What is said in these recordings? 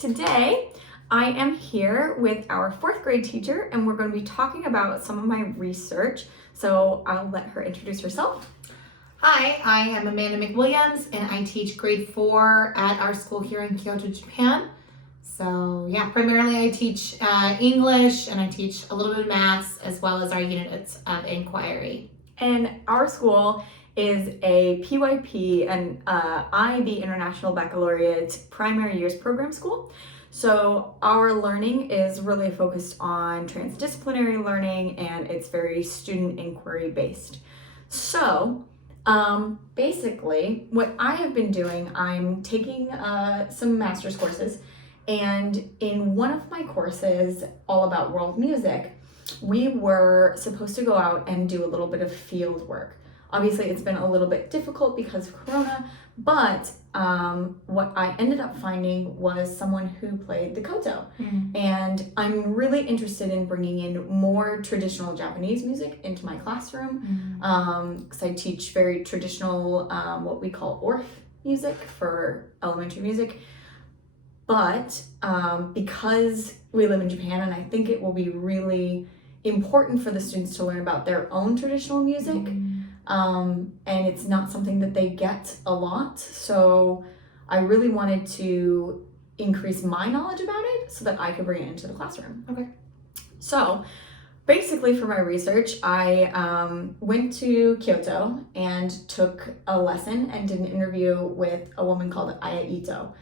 Today, I am here with our 4th grade teacher and we're going to be talking about some of my research. So I'll let her introduce herself. Hi, I am Amanda McWilliams and I teach grade 4 at our school here in Kyoto, Japan. So yeah, primarily I teach English and I teach a little bit of maths as well as our units of inquiry. And our school is a PYP and IB International Baccalaureate primary years program school. So our learning is really focused on transdisciplinary learning and it's very student inquiry based. So basically what I have been doing, I'm taking some master's courses, and in one of my courses all about world music, we were supposed to go out and do a little bit of field work. Obviously, it's been a little bit difficult because of Corona, but what I ended up finding was someone who played the Koto. And I'm really interested in bringing in more traditional Japanese music into my classroom because I teach very traditional, what we call orff music for elementary music. But because we live in Japan, and I think it will be really important for the students to learn about their own traditional music. And it's not something that they get a lot. So I really wanted to increase my knowledge about it so that I could bring it into the classroom. Okay. So basically for my research, I went to Kyoto and took a lesson and did an interview with a woman called Aya Ito.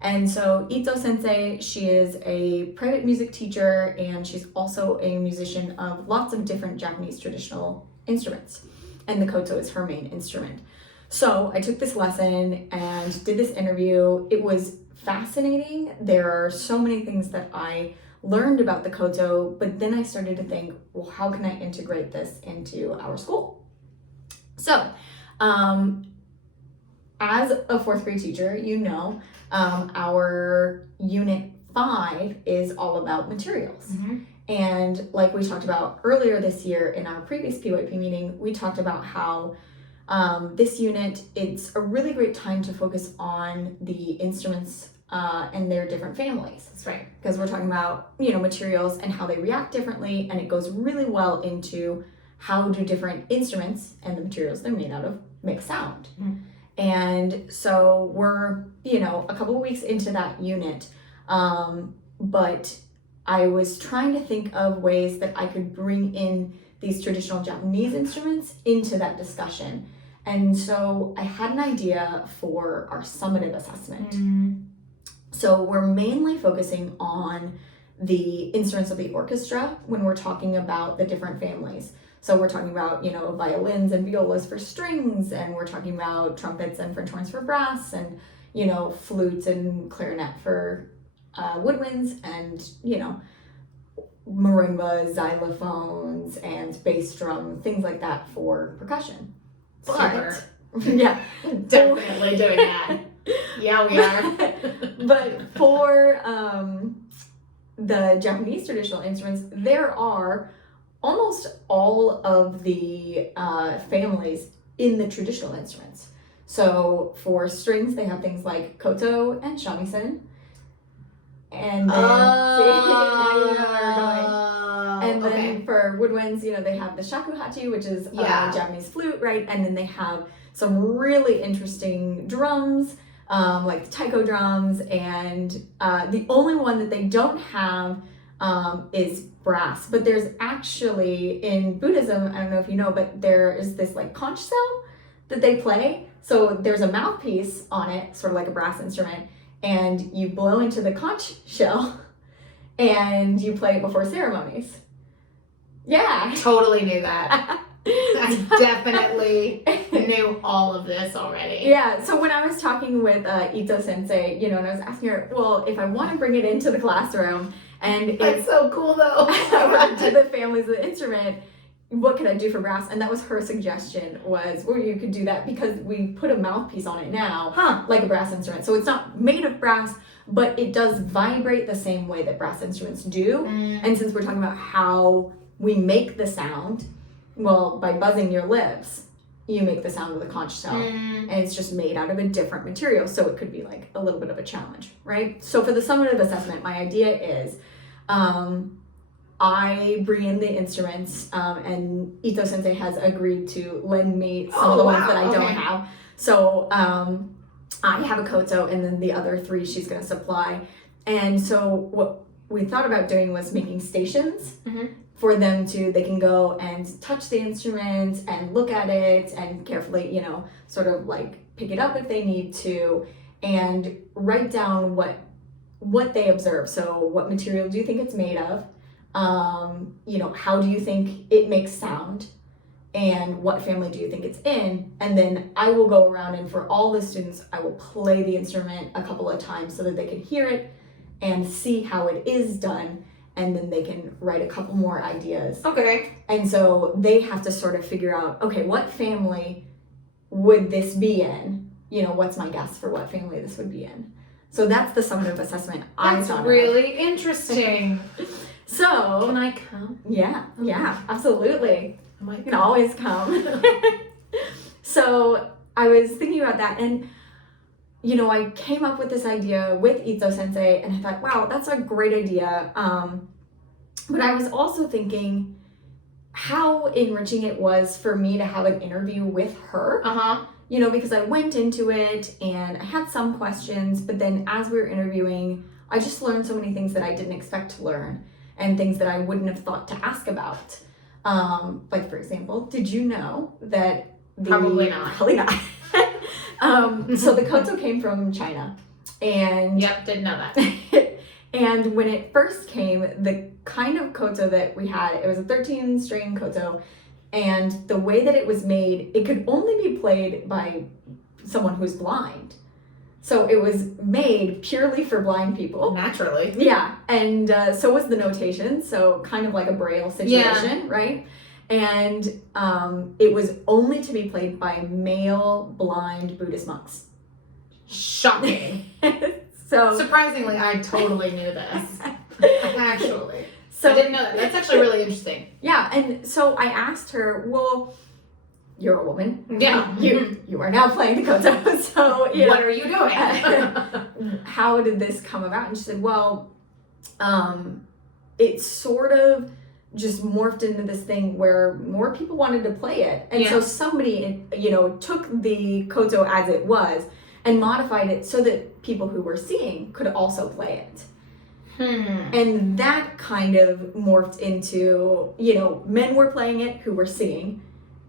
And so Ito sensei, she is a private music teacher and she's also a musician of lots of different Japanese traditional instruments. And the Koto is her main instrument. So I took this lesson and did this interview. It was fascinating. There are so many things that I learned about the Koto, but then I started to think, well, how can I integrate this into our school? So, as a 4th grade teacher, you know, our unit 5 is all about materials. And like we talked about earlier this year in our previous PYP meeting, we talked about how this unit, it's a really great time to focus on the instruments and their different families. That's right. Because we're talking about, you know, materials and how they react differently, and it goes really well into how do different instruments and the materials they're made out of make sound. And so we're, you know, a couple of weeks into that unit, but I was trying to think of ways that I could bring in these traditional Japanese instruments into that discussion. And so I had an idea for our summative assessment. So we're mainly focusing on the instruments of the orchestra when we're talking about the different families. So we're talking about, you know, violins and violas for strings, and we're talking about trumpets and French horns for brass, and, you know, flutes and clarinet for woodwinds, and, you know, marimba, xylophones, and bass drum, things like that for percussion. But, yeah. Definitely doing that. Yeah, we are. But for the Japanese traditional instruments, there are almost all of the families in the traditional instruments. So for strings, they have things like koto and shamisen. And then for woodwinds, you know, they have the shakuhachi, which is a Japanese flute, right? And then they have some really interesting drums, like the taiko drums, and the only one that they don't have is brass. But there's actually, in Buddhism, I don't know if you know, but there is this like conch shell that they play. So there's a mouthpiece on it, sort of like a brass instrument, and you blow into the conch shell and you play it before ceremonies. Yeah. Totally knew that. I definitely knew all of this already. Yeah, so when I was talking with Ito sensei, you know, and I was asking her, well, if I want to bring it into the classroom and it's so cool though. to the families of the instrument, what could I do for brass? And that was her suggestion, was, well, you could do that because we put a mouthpiece on it now, like a brass instrument. So it's not made of brass, but it does vibrate the same way that brass instruments do. And since we're talking about how we make the sound, well, by buzzing your lips, you make the sound of the conch shell, and it's just made out of a different material, so it could be like a little bit of a challenge, right? So for the summative assessment, my idea is I bring in the instruments, and Ito Sensei has agreed to lend me some of the ones that I don't have. So I have a koto, and then the other 3 she's going to supply. And so what we thought about doing was making stations for them they can go and touch the instruments and look at it and carefully, sort of like pick it up if they need to, and write down what they observe. So what material do you think it's made of? How do you think it makes sound? And what family do you think it's in? And then I will go around, and for all the students, I will play the instrument a couple of times so that they can hear it and see how it is done. And then they can write a couple more ideas. Okay. And so they have to sort of figure out, okay, what family would this be in? What's my guess for what family this would be in? So that's the summative assessment I thought That's really interesting. So can I come? Yeah, absolutely. You can always come. So I was thinking about that, and I came up with this idea with Ito Sensei, and I thought, wow, that's a great idea. But I was also thinking how enriching it was for me to have an interview with her. Because I went into it and I had some questions, but then as we were interviewing, I just learned so many things that I didn't expect to learn, and things that I wouldn't have thought to ask about. Like, for example, did you know that Probably not. So the koto came from China, and didn't know that. And when it first came, the kind of koto that we had, it was a 13-string koto, and the way that it was made, it could only be played by someone who's blind. So it was made purely for blind people. Naturally. Yeah, and so was the notation, so kind of like a Braille situation, right? And it was only to be played by male blind Buddhist monks. Shocking. So surprisingly, I totally knew this. Actually. So I didn't know that. That's actually really interesting. Yeah, and so I asked her, well, you're a woman. Yeah. You are now playing the koto, so what are you doing? How did this come about? And she said, well, it sort of just morphed into this thing where more people wanted to play it. And so somebody, took the koto as it was and modified it so that people who were seeing could also play it. And that kind of morphed into, men were playing it who were seeing,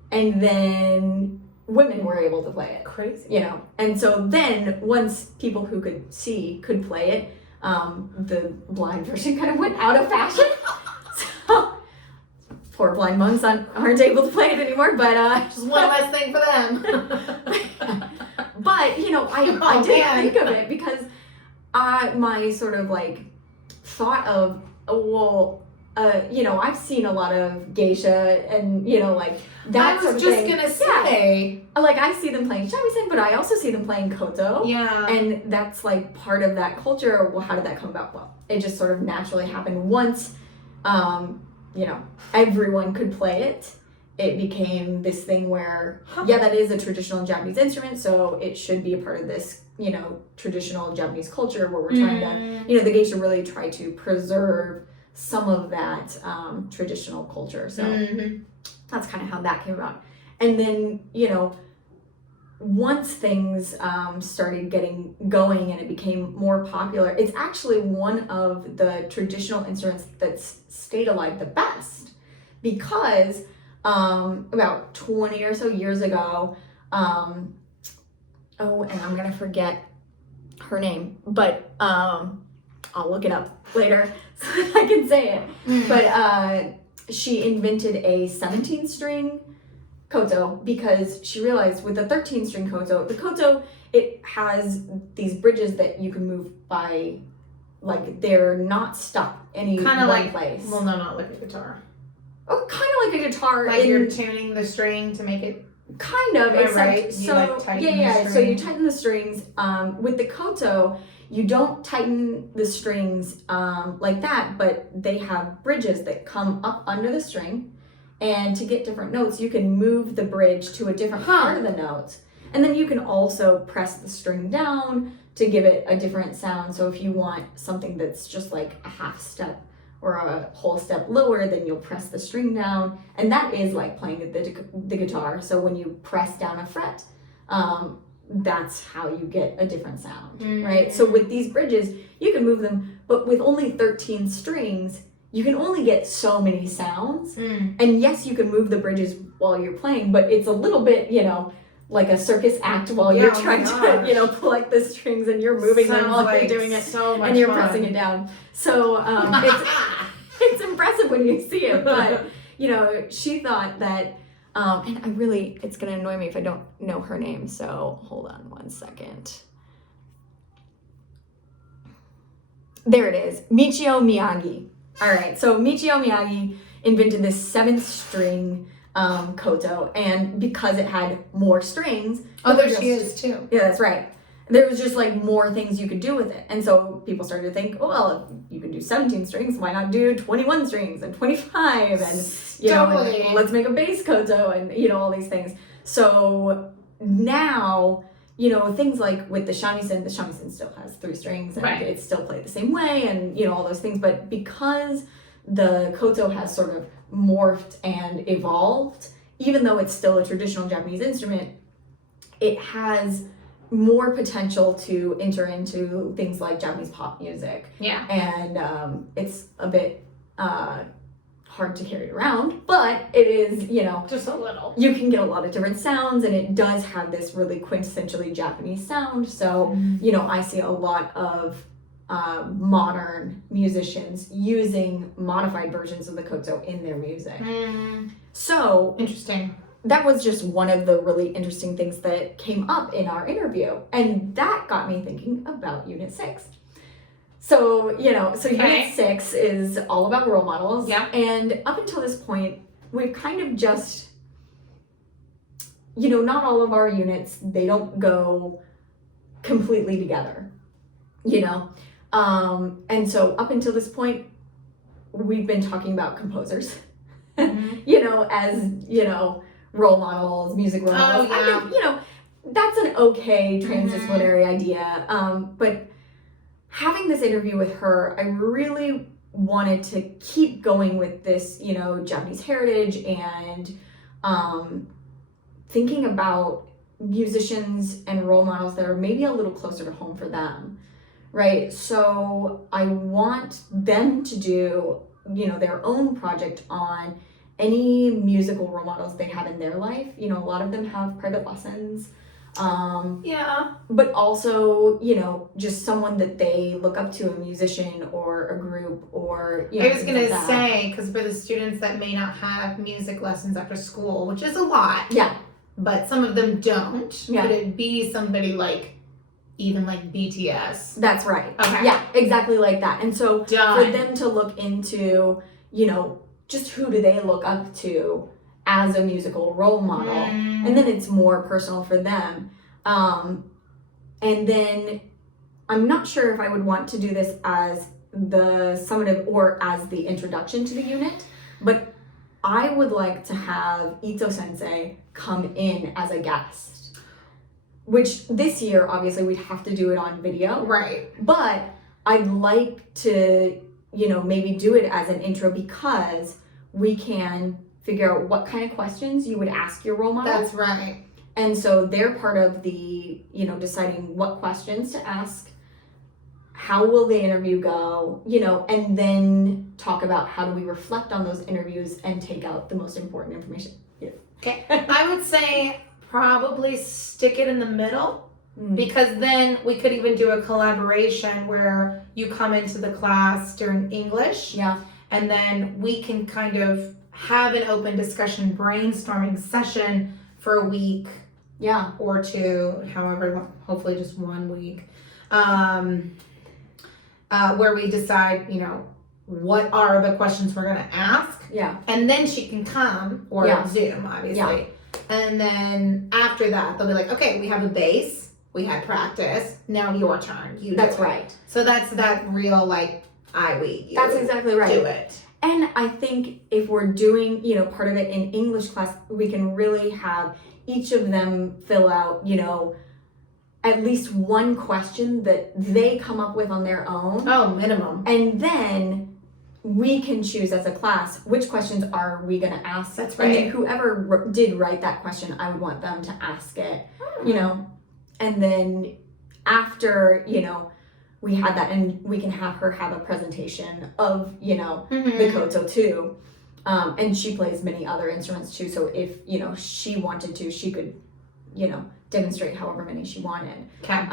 and then women were able to play it. Crazy. And so then once people who could see could play it, the blind version kind of went out of fashion. So poor blind monks aren't able to play it anymore, but just one less thing for them. But I did think of it because my sort of like thought of, I've seen a lot of geisha and like that sort of thing. I was just gonna say, like I see them playing shamisen, but I also see them playing koto. Yeah, and that's like part of that culture. Well, how did that come about? Well, it just sort of naturally happened once. Everyone could play it. It became this thing where, that is a traditional Japanese instrument, so it should be a part of this, traditional Japanese culture where we're trying to, the geisha really try to preserve some of that traditional culture. So that's kind of how that came about. And then, once things started getting going and it became more popular, it's actually one of the traditional instruments that's stayed alive the best, because about 20 or so years ago, and I'm gonna forget her name, but I'll look it up later so that I can say it. But she invented a 17-string koto because she realized with the 13-string koto, the koto, it has these bridges that you can move by, like they're not stuck any one place. Well, no, not like a guitar. Oh, kind of like a guitar. Like you're tuning the string to make it. Kind of, except right? So so you tighten the strings. With the koto, you don't tighten the strings like that, but they have bridges that come up under the string, And to get different notes, you can move the bridge to a different part of the note. And then you can also press the string down to give it a different sound. So if you want something that's just like a half step or a whole step lower, then you'll press the string down. And that is like playing the guitar. So when you press down a fret, that's how you get a different sound, right? So with these bridges, you can move them, but with only 13 strings, you can only get so many sounds. And yes, you can move the bridges while you're playing, but it's a little bit, like a circus act while you're trying to, collect the strings and you're moving them while you're doing it. So much and you're fun. pressing it down. So it's impressive when you see it, but, she thought that, and it's going to annoy me if I don't know her name. So hold on one second. There it is. Michio Miyagi. All right. So Michio Miyagi invented this 7-string koto, and because it had more strings. Oh, there she is too. Yeah, that's right. There was just like more things you could do with it. And so people started to think, oh, well, if you can do 17 strings, why not do 21 strings and 25? And, and let's make a bass koto and, all these things. So now, things like with the shamisen still has 3 strings and it's still played the same way and, all those things. But because the koto has sort of morphed and evolved, even though it's still a traditional Japanese instrument, it has more potential to enter into things like Japanese pop music. Yeah. And it's a bit hard to carry around, but it is, just a little. You can get a lot of different sounds, and it does have this really quintessentially Japanese sound. So, I see a lot of modern musicians using modified versions of the koto in their music. So interesting. That was just one of the really interesting things that came up in our interview, and that got me thinking about Unit 6. So, Unit 6 is all about role models. Yeah. And up until this point, we've kind of just, not all of our units, they don't go completely together, And so up until this point, we've been talking about composers, as, role models, music role models. I think, that's an okay transdisciplinary idea. But having this interview with her, I really wanted to keep going with this, Japanese heritage and thinking about musicians and role models that are maybe a little closer to home for them, right? So I want them to do, their own project on any musical role models they have in their life. A lot of them have private lessons. But also, just someone that they look up to, a musician or a group or, I was going to say, because for the students that may not have music lessons after school, which is a lot. Yeah. But some of them don't. Yeah. Could it be somebody even like BTS? That's right. Okay. Yeah, exactly like that. And so Done. for them to look into, just who do they look up to as a musical role model, and then it's more personal for them. And then I'm not sure if I would want to do this as the summative or as the introduction to the unit, but I would like to have Ito Sensei come in as a guest, which this year, obviously, we'd have to do it on video. Right. But I'd like to, maybe do it as an intro because we can figure out what kind of questions you would ask your role model. That's right. And so they're part of the, deciding what questions to ask, how will the interview go, and then talk about how do we reflect on those interviews and take out the most important information. Yeah. Okay. I would say probably stick it in the middle, because then we could even do a collaboration where you come into the class during English. Yeah. And then we can kind of have an open discussion brainstorming session for a week. Yeah. Or two, however long, hopefully just 1 week, where we decide, what are the questions we're going to ask. Yeah. And then she can come, or Zoom, obviously. Yeah. And then after that, they'll be like, okay, we have a base, we had practice, now your turn. That's right. So that's that real, I, we, you. That's exactly right. Do it. And I think if we're doing, part of it in English class, we can really have each of them fill out, at least one question that they come up with on their own. Oh, minimum. And then we can choose as a class which questions are we going to ask. That's right. And then whoever did write that question, I would want them to ask it, and then after, we had that, and we can have her have a presentation of, the Koto too. And she plays many other instruments too. So if, she wanted to, she could, demonstrate however many she wanted. Okay.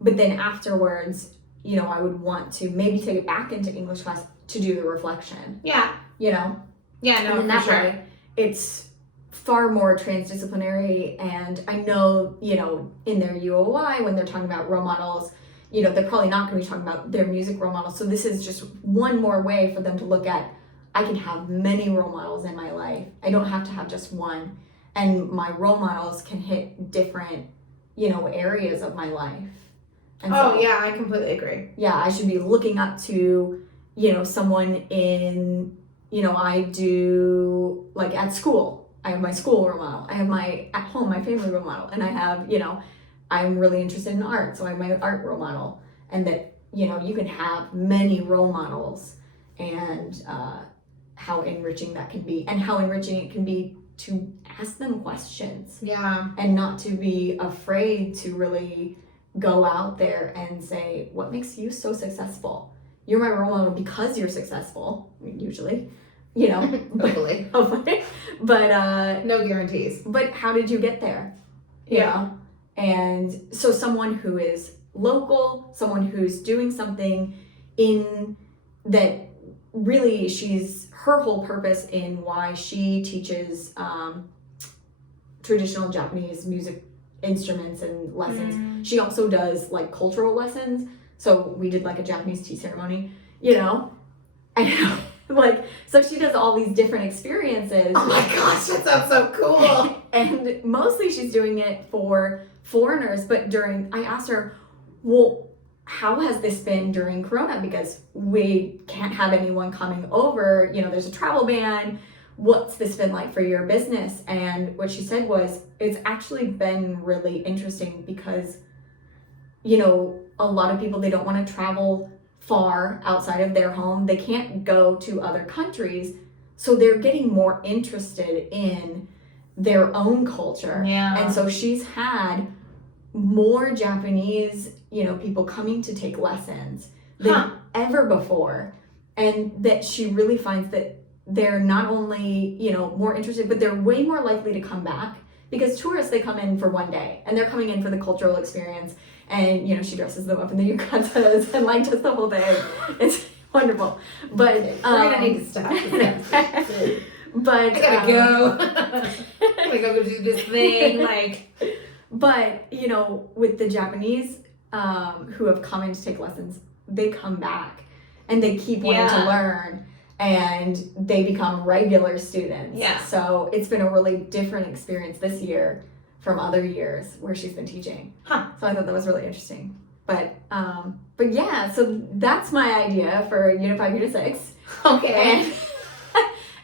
But then afterwards, I would want to maybe take it back into English class to do the reflection. Yeah. Yeah, no, and that for sure. Way, it's far more transdisciplinary. And I know, in their UOI, when they're talking about role models, they're probably not going to be talking about their music role models. So this is just one more way for them to look at, I can have many role models in my life. I don't have to have just one. And my role models can hit different, areas of my life. And yeah, I completely agree. Yeah, I should be looking up to, someone in, I do, like at school, I have my school role model. I have at home, my family role model. And I have, I'm really interested in art, so I have my art role model. And that, you can have many role models, and how enriching that can be, and how enriching it can be to ask them questions. Yeah. And not to be afraid to really go out there and say, what makes you so successful? You're my role model because you're successful, usually, Hopefully. But no guarantees. But how did you get there? Yeah. And so someone who is local, someone who's doing something in that really her whole purpose in why she teaches traditional Japanese music instruments and lessons. She also does like cultural lessons. So we did like a Japanese tea ceremony, and like, so she does all these different experiences. Oh my gosh, that sounds so cool. And mostly she's doing it for foreigners, but I asked her, well, how has this been during Corona? Because we can't have anyone coming over, there's a travel ban. What's this been like for your business? And what she said was, it's actually been really interesting because, a lot of people, they don't want to travel far outside of their home. They can't go to other countries. So they're getting more interested in their own culture. Yeah. And so she's had more Japanese, people coming to take lessons than ever before. And that she really finds that they're not only, more interested, but they're way more likely to come back, because tourists, they come in for one day and they're coming in for the cultural experience, and, she dresses them up in the yukatas and like just the whole thing. It's wonderful. But we're gonna need to stop. But I gotta go. I gotta go do this thing. But with the Japanese who have come in to take lessons, they come back and they keep wanting to learn, and they become regular students. Yeah. So it's been a really different experience this year from other years where she's been teaching. So I thought that was really interesting. But yeah, so that's my idea for Unified Unisex. Okay.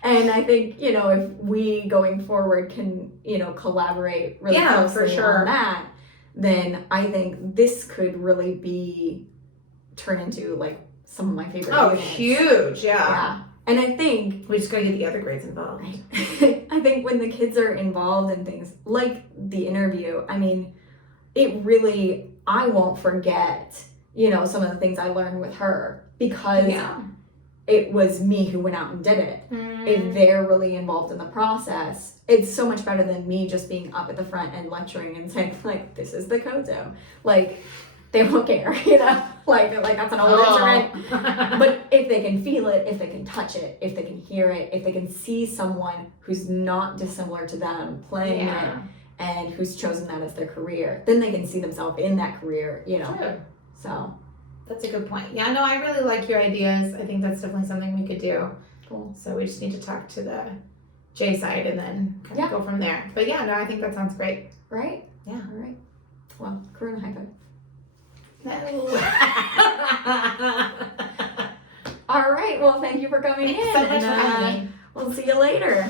And I think, if we going forward can, collaborate really closely on that, then I think this could really turn into like some of my favorite units. Huge, yeah. And I think we just gotta get the other grades involved. I think when the kids are involved in things like the interview, I mean, I won't forget, some of the things I learned with her, because it was me who went out and did it. If they're really involved in the process, it's so much better than me just being up at the front and lecturing and saying, like, this is the Koto. Like, they won't care, like that's an old instrument. But if they can feel it, if they can touch it, if they can hear it, if they can see someone who's not dissimilar to them playing it and who's chosen that as their career, then they can see themselves in that career, True. So that's a good point. Yeah, no, I really like your ideas. I think that's definitely something we could do. Cool. So we just need to talk to the J side and then kind of go from there. But yeah, no, I think that sounds great. Right? Yeah. All right. Well, Corona high five. All right. Well, thank you for coming Thanks in. so much for and, having me. We'll see you later.